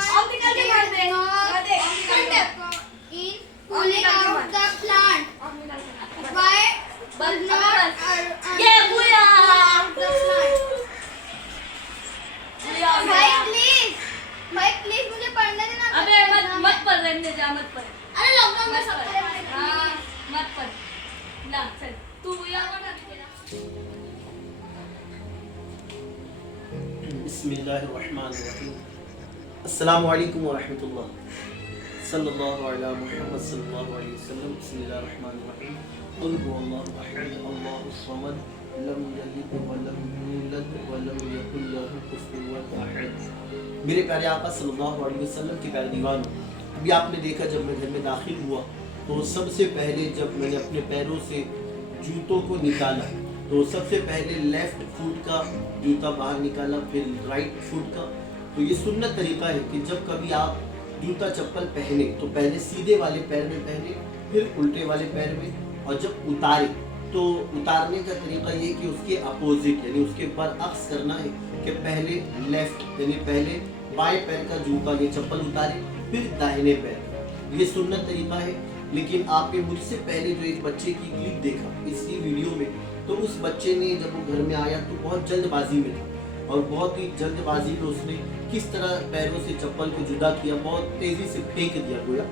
अब निकल के मार दे in pulling out the plant. Why does not ये बुया the plant? भाई प्लीज मुझे पढ़ने देना। अबे मत पढ़ रहने जा, मत पढ़। अरे लॉकडाउन में सब हाँ, मत पढ़ ना, चल तू बुया बना तेरा। बिस्मिल्लाहिर्रहमानिर्रहीम। अस्सलामु अलैकुम व रहमतुल्लाह। सल्लल्लाहु अला मुहम्मद सल्लल्लाहु अलैहि वसल्लम। बिस्मिल्लाहिर्रहमानिर्रहीम। कुल हुवल्लाहु अहद अल्लाहुस समद लम यलिद व लम यूलद व लम यकुल लहू कुफुवन अहद। मेरे प्यारे आका सल्लल्लाहु अलैहि वसल्लम के प्यारे दीवानों, अभी आपने देखा जब मैं घर में दाखिल हुआ तो सबसे पहले जब मैंने अपने पैरों से जूतों को निकाला तो सबसे पहले लेफ्ट फुट का जूता बाहर निकाला, फिर राइट फुट का। तो ये सुन्नत तरीका है कि जब कभी आप जूता चप्पल पहने तो पहले सीधे वाले पैर में पहने, फिर उल्टे वाले पैर में, और जब उतारे तो उतारने का तरीका ये कि उसके अपोजिट यानी उसके बरअक्स करना है कि पहले लेफ्ट यानी पहले बाएं पैर का जूता ये चप्पल उतारे, फिर दाहिने पैर। ये सुन्नत तरीका है। लेकिन आपने मुझसे पहले जो एक बच्चे की क्लिप देखा इसी वीडियो में, तो उस बच्चे ने जब वो घर में आया तो बहुत जल्दबाजी में था और बहुत ही जल्दबाजी में उसने किस तरह पैरों से चप्पल को जुदा किया, बहुत तेज़ी से फेंक दिया गोया।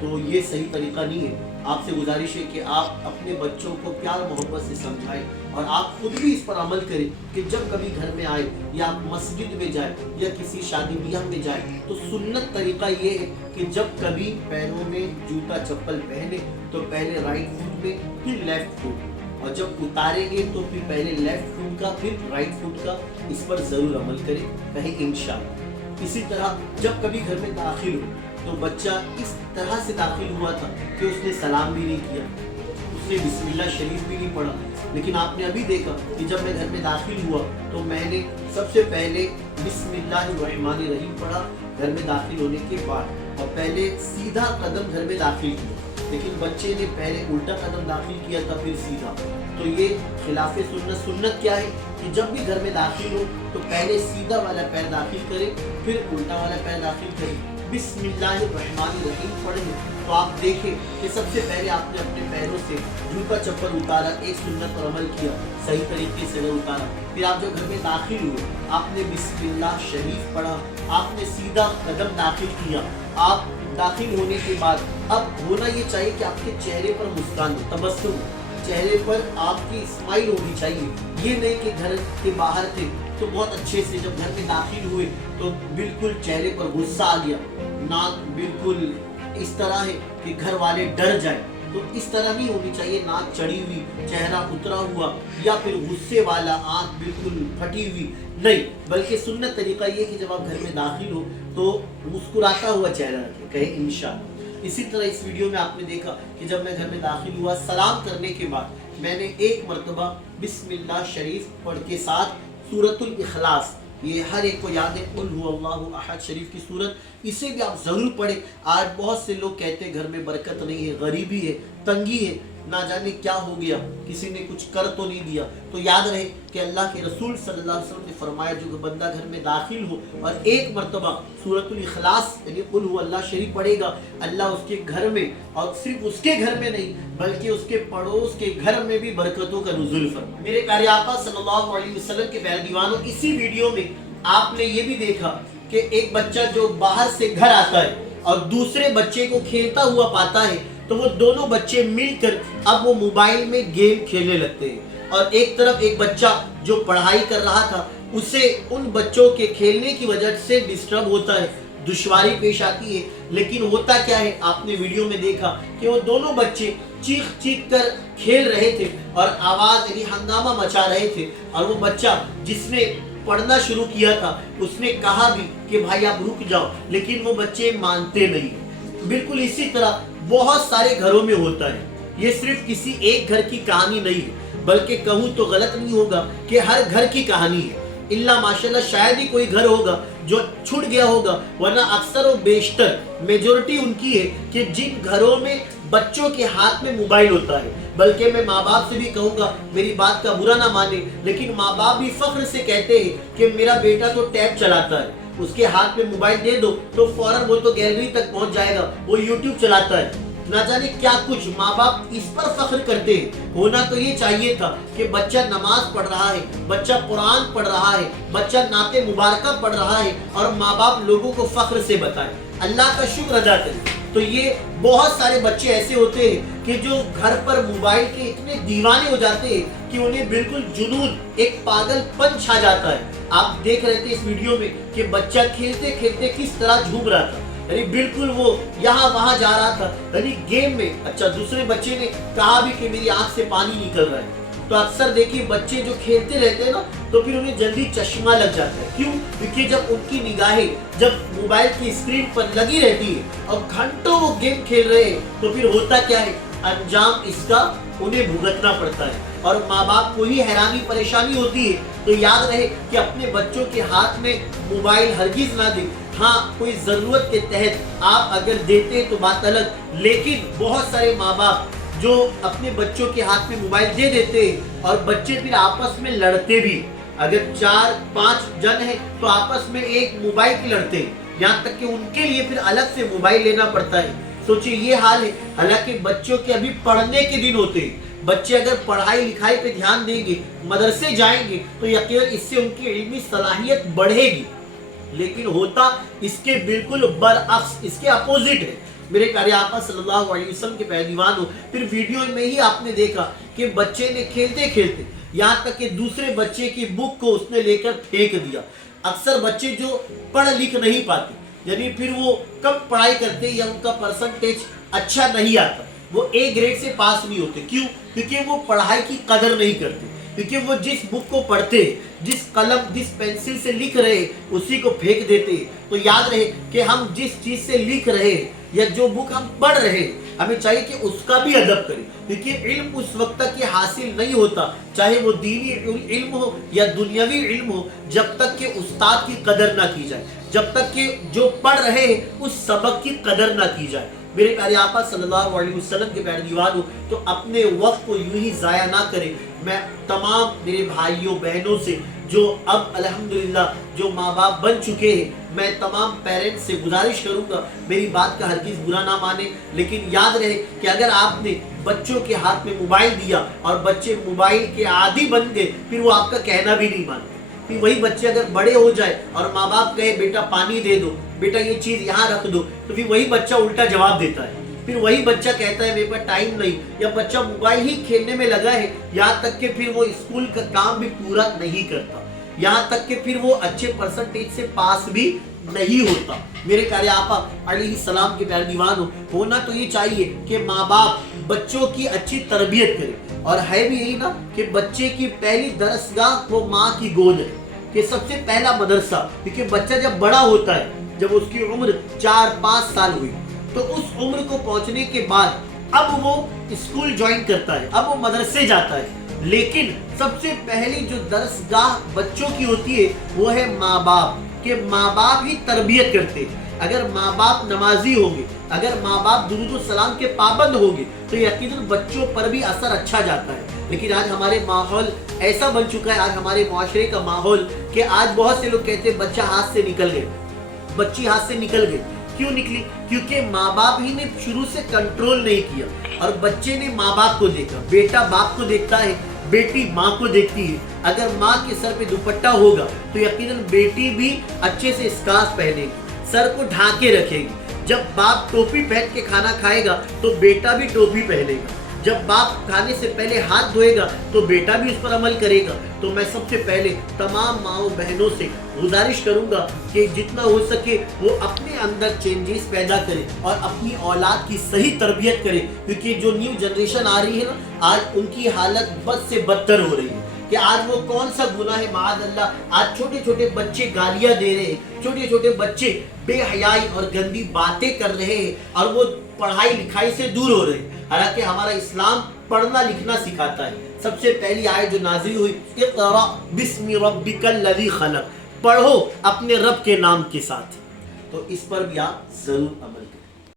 तो ये सही तरीका नहीं है। आपसे गुजारिश है कि आप अपने बच्चों को प्यार मोहब्बत से समझाएं और आप खुद भी इस पर अमल करें कि जब कभी घर में आए या आप मस्जिद में जाए या किसी शादी ब्याह में जाए तो सुन्नत तरीका ये है कि जब कभी पैरों में जूता चप्पल पहने तो पहले राइट फुट में फिर लेफ्ट फुट, और जब उतारेंगे तो फिर पहले लेफ्ट फुट का फिर राइट फुट का। इस पर ज़रूर अमल करें, कहें इंशाअल्लाह। इसी तरह जब कभी घर में दाखिल हो तो बच्चा इस तरह से दाखिल हुआ था कि उसने सलाम भी नहीं किया, उसने बिस्मिल्लाह शरीफ भी नहीं पढ़ा। लेकिन आपने अभी देखा कि जब मैं घर में दाखिल हुआ तो मैंने सबसे पहले बिस्मिल्लाहिर्रहमानिर्रहीम पढ़ा घर में दाखिल होने के बाद, और पहले सीधा कदम घर में दाखिल किया। लेकिन बच्चे ने पहले उल्टा कदम दाखिल किया था फिर सीधा। तो ये खिलाफ सुन्नत। सुन्नत क्या है कि जब भी घर में दाखिल हो तो पहले सीधा वाला पैर दाखिल करें, फिर उल्टा वाला पैर दाखिल करें, बिस्मिल्लाहिर्रहमानिर्रहीम पढ़ें। तो आप देखें कि सबसे पहले आपने अपने पैरों से जूता चप्पल उतारा, एक सुन्नत पर अमल किया, सही तरीके से उतारा। फिर आप जब घर में दाखिल हुए आपने बिस्मिल्लाह शरीफ पढ़ा, आपने सीधा कदम दाखिल किया। आप दाखिल होने के बाद अब होना ये चाहिए कि आपके चेहरे पर मुस्कान हो, तबस्सुम, चेहरे पर आपकी स्माइल होनी चाहिए। ये नहीं कि घर के बाहर थे तो बहुत अच्छे से जब घर में दाखिल हुए तो बिल्कुल चेहरे पर गुस्सा आ गया, नाक बिल्कुल इस तरह है कि घर वाले डर जाए। तो इस तरह नहीं होनी चाहिए, नाक चढ़ी हुई, चेहरा उतरा हुआ, या फिर गुस्से वाला, आंख बिल्कुल फटी हुई नहीं। बल्कि सुन्नत तरीका ये कि जब आप घर में दाखिल हो तो मुस्कुराता हुआ चेहरा रखें, कहें इंशाअल्लाह। इसी तरह इस वीडियो में आपने देखा कि जब मैं घर में दाखिल हुआ सलाम करने के बाद मैंने एक मरतबा बिस्मिल्लाह शरीफ पढ़ के साथ सूरतुल इखलास, ये हर एक को याद है, कुल हुवल्लाहु अहद शरीफ की सूरत, इसे भी आप ज़रूर पढ़ें। आज बहुत से लोग कहते हैं घर में बरकत नहीं है, गरीबी है, तंगी है, ना जाने क्या हो गया, किसी ने कुछ कर तो नहीं दिया। तो याद रहे कि अल्लाह के रसूल सल्लल्लाहु अलैहि वसल्लम ने फरमाया जो बंदा घर में दाखिल हो और एक मरतबा सूरतुल इखलास यानी कुल हुवल्लाह शरीफ पढ़ेगा, अल्लाह उसके घर में, और सिर्फ उसके घर में नहीं बल्कि उसके पड़ोस के घर में भी बरकतों का नुज़ुल फरमाए। मेरे प्यारे आका सल्लल्लाहु अलैहि वसल्लम के प्यारे दीवानों, इसी वीडियो में आपने ये भी देखा कि एक बच्चा जो बाहर से घर आता है और दूसरे बच्चे को खेलता हुआ पाता है तो वो दोनों बच्चे मिलकर अब वो मोबाइल में गेम खेलने लगते हैं, और एक तरफ एक बच्चा जो पढ़ाई कर रहा था उसे उन बच्चों के खेलने की वजह से डिस्टर्ब होता है, दुश्वारी पेश आती है। लेकिन होता क्या है, आपने वीडियो में देखा कि वो दोनों बच्चे चीख चीख कर खेल रहे थे और आवाज यानी हंगामा मचा रहे थे, और वो बच्चा जिसने पढ़ना शुरू किया था उसने कहा भी कि भाई आप रुक जाओ, लेकिन वो बच्चे मानते नहीं। बिल्कुल इसी तरह बहुत सारे घरों में होता है। ये सिर्फ किसी एक घर की कहानी नहीं है, बल्कि कहूँ तो गलत नहीं होगा कि हर घर की कहानी है। इल्ला माशाल्लाह शायद ही कोई घर होगा जो छूट गया होगा, वरना अक्सर और बेशतर मेजोरिटी उनकी है कि जिन घरों में बच्चों के हाथ में मोबाइल होता है। बल्कि मैं माँ बाप से भी कहूँगा, मेरी बात का बुरा ना माने, लेकिन माँ बाप भी फख्र से कहते हैं कि मेरा बेटा तो टैब चलाता है, اس کے ہاتھ میں موبائل دے دو تو فوراً وہ تو گیلری تک پہنچ جائے گا، وہ یوٹیوب چلاتا ہے، نہ جانے کیا کچھ۔ ماں باپ اس پر فخر کرتے ہیں۔ ہونا تو یہ چاہیے تھا کہ بچہ نماز پڑھ رہا ہے، بچہ قرآن پڑھ رہا ہے، بچہ نعت مبارکہ پڑھ رہا ہے، اور ماں باپ لوگوں کو فخر سے بتائے، اللہ کا شکر ادا کرے۔ تو یہ بہت سارے بچے ایسے ہوتے ہیں کہ جو گھر پر موبائل کے اتنے دیوانے ہو جاتے ہیں کہ انہیں بالکل جنون، ایک پاگل پن چھا جاتا ہے۔ آپ دیکھ رہے تھے اس ویڈیو میں کہ بچہ کھیلتے کھیلتے کس طرح جھوم رہا تھا، یعنی بالکل وہ یہاں وہاں جا رہا تھا، یعنی گیم میں۔ اچھا، دوسرے بچے نے کہا بھی کہ میری آنکھ سے پانی نکل رہا ہے۔ تو اکثر دیکھیے بچے جو کھیلتے رہتے ہیں نا تو پھر انہیں جلدی چشمہ لگ جاتا ہے۔ کیوں؟ کیونکہ جب ان کی نگاہیں جب موبائل کی اسکرین پر لگی رہتی ہے اور گھنٹوں وہ گیم کھیل رہے ہیں تو پھر ہوتا کیا ہے، انجام اس کا انہیں بھگتنا پڑتا ہے، اور ماں باپ کو ہی حیرانی پریشانی ہوتی ہے۔ تو یاد رہے کہ اپنے بچوں کے ہاتھ میں موبائل ہرگز نہ دیں۔ ہاں، کوئی ضرورت کے تحت آپ اگر دیتے تو بات الگ، لیکن بہت سارے ماں باپ جو اپنے بچوں کے ہاتھ میں موبائل دے دیتے ہیں اور بچے پھر آپس میں لڑتے بھی، اگر 4-5 جن ہیں تو آپس میں ایک موبائل کی لڑتے ہیں، یہاں تک کہ ان کے لیے پھر الگ سے موبائل لینا پڑتا ہے۔ سوچئے یہ حال ہے، حالانکہ بچوں کے ابھی پڑھنے کے دن ہوتے ہیں۔ بچے اگر پڑھائی لکھائی پہ دھیان دیں گے، مدرسے جائیں گے تو یقیناً اس سے ان کی علمی صلاحیت بڑھے گی، لیکن ہوتا اس کے بالکل برعکس، اس کے اپوزٹ ہے۔ میرے پیارے آقا صلی اللہ علیہ وسلم کے پیروان ہو، پھر ویڈیو میں ہی آپ نے دیکھا کہ بچے نے کھیلتے کھیلتے یہاں تک کہ دوسرے بچے کی بک کو اس نے لے کر پھینک دیا۔ اکثر بچے جو پڑھ لکھ نہیں پاتے، یعنی پھر وہ کم پڑھائی کرتے یا ان کا پرسنٹیج اچھا نہیں آتا، وہ اے گریڈ سے پاس نہیں ہوتے۔ کیوں؟ کیونکہ وہ پڑھائی کی قدر نہیں کرتے، کیونکہ وہ جس بک کو پڑھتے، جس قلم جس پینسل سے لکھ رہے اسی کو پھینک دیتے۔ تو یاد رہے کہ ہم جس چیز سے لکھ رہے یا جو بک ہم پڑھ رہے ہیں ہمیں چاہیے کہ اس کا بھی ادب کریں، کیونکہ علم اس وقت تک یہ حاصل نہیں ہوتا، چاہے وہ دینی علم ہو یا دنیاوی علم ہو، جب تک کہ استاد کی قدر نہ کی جائے، جب تک کہ جو پڑھ رہے ہیں اس سبق کی قدر نہ کی جائے۔ میرے پیارے آقا صلی اللہ علیہ وسلم کے پیروان ہو تو اپنے وقت کو یوں ہی ضائع نہ کریں۔ میں تمام میرے بھائیوں بہنوں سے جو اب الحمدللہ جو ماں باپ بن چکے ہیں، میں تمام پیرنٹس سے گزارش کروں گا، میری بات کا ہرگز برا نہ مانیں، لیکن یاد رہے کہ اگر آپ نے بچوں کے ہاتھ میں موبائل دیا اور بچے موبائل کے عادی بن گئے، پھر وہ آپ کا کہنا بھی نہیں مانتے۔ پھر وہی بچے اگر بڑے ہو جائے اور ماں باپ کہے بیٹا پانی دے دو، بیٹا یہ چیز یہاں رکھ دو، تو پھر وہی بچہ الٹا جواب دیتا ہے۔ پھر وہی بچہ کہتا ہے میرے پاس ٹائم نہیں، یا بچہ موبائل ہی کھیلنے میں لگا ہے، یہاں تک کہ پھر وہ اسکول کا کام بھی پورا نہیں کرتا، یہاں تک کہ پھر وہ اچھے پرسنٹیج سے پاس بھی نہیں ہوتا۔ میرے پیارے آقا علیہ السلام کے پیارے دیوان ہونا تو یہ چاہیے کہ ماں باپ بچوں کی اچھی تربیت کرے، اور ہے بھی یہی نا کہ بچے کی پہلی درسگاہ وہ ماں کی گود ہے، کہ سب سے پہلا مدرسہ، کیونکہ بچہ جب بڑا ہوتا ہے، جب اس کی عمر 4-5 سال ہوئی تو اس عمر کو پہنچنے کے بعد اب وہ اسکول جوائن کرتا ہے، اب وہ مدرسے جاتا ہے، لیکن سب سے پہلی جو درسگاہ بچوں کی ہوتی ہے وہ ہے ماں باپ، کہ ماں باپ ہی تربیت کرتے ہیں۔ اگر ماں باپ نمازی ہوں گے، اگر ماں باپ درود و سلام کے پابند ہوں گے تو یقیناً بچوں پر بھی اثر اچھا جاتا ہے۔ لیکن آج ہمارے ماحول ایسا بن چکا ہے، آج ہمارے معاشرے کا ماحول کہ آج بہت سے لوگ کہتے ہیں بچہ ہاتھ سے نکل گئے، بچی ہاتھ سے نکل گئی۔ کیوں نکلی؟ کیونکہ ماں باپ ہی نے شروع سے کنٹرول نہیں کیا، اور بچے نے ماں باپ کو دیکھا، بیٹا باپ کو دیکھتا ہے، بیٹی ماں کو دیکھتی ہے۔ اگر ماں کے سر پہ دوپٹہ ہوگا تو یقیناً بیٹی بھی اچھے سے اسکارف پہنے گی، سر کو ڈھانکے رکھے گی۔ جب باپ ٹوپی پہن کے کھانا کھائے گا تو بیٹا بھی ٹوپی پہنے گا، جب باپ کھانے سے پہلے ہاتھ دھوئے گا تو بیٹا بھی اس پر عمل کرے گا۔ تو میں سب سے پہلے تمام ماؤں بہنوں سے گزارش کروں گا کہ جتنا ہو سکے وہ اپنے اندر چینجز پیدا کرے اور اپنی اولاد کی صحیح تربیت کرے، کیونکہ جو نیو جنریشن آ رہی ہے نا، آج ان کی حالت بد سے بدتر ہو رہی ہے۔ کہ آج وہ کون سا گناہ ہے معاذ اللہ، آج چھوٹے چھوٹے بچے گالیاں دے رہے ہیں، چھوٹے چھوٹے بچے بے حیائی اور گندی باتیں کر رہے ہیں، اور وہ پڑھائی لکھائی سے دور ہو رہے ہیں، حالانکہ ہمارا اسلام پڑھنا لکھنا سکھاتا ہے۔ سب سے پہلی آیت جو نازل ہوئی، اقرأ بسم ربک الذی خلق، پڑھو اپنے رب کے نام کے ساتھ، تو اس پر بھی آپ ضرور عمل کریں۔